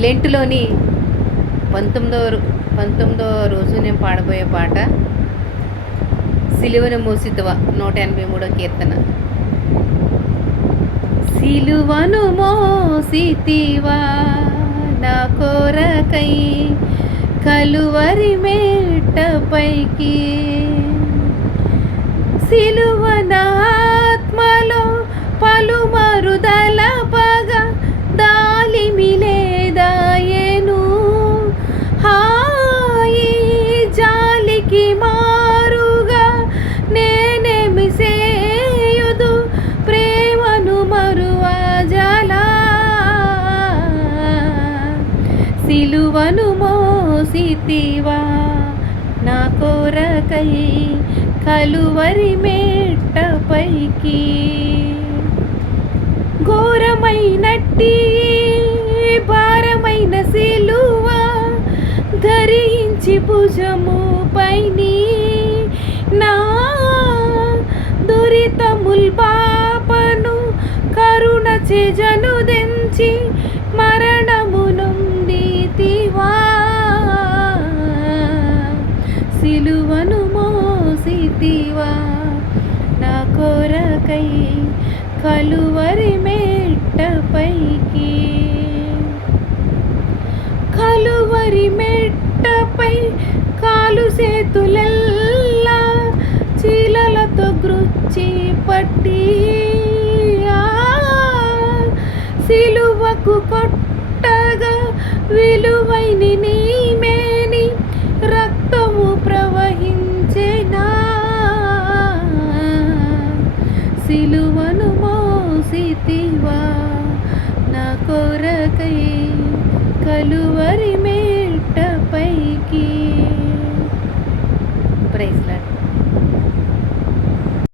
లెంటులోని 19వ రోజు నేను పాడబోయే పాట సిలువను మోసితవ 183వ కీర్తన. సిలువను మోసితివా నా కొరకై కలువరి మెట్టపైకి, సిలువ నా ఆత్మలో పలుమారు దళపగా దాలిమి లేదాయెను. హాయి జాలికి మారుగా నేనేమి సేయుదు, ప్రేమను మరువా జలా. సిలువను మోసితివా నా కొరకై కలువరి మెట్టపైకి, ఘోరమైనట్టి భారమైన సిలువ ధరించి భుజము పైని నా దురితముల్ పాపను కరుణ చెజను దెంచి మరణము నొందితివా. సిలువను మోసితివా నా కొరకై కలువరి మెట్టపైకి, కలువరి మెట్టపై కాలు చేతులెల్లా చీలలతో గ్రుచ్చి పట్టి, సిలువకు కొట్టగా విలువైన నీ మేని రక్తము ప్రవహించెనా. సిలువను మోసితివా నా కొరకై కలువరి మెట్టపైకి. Praise lord.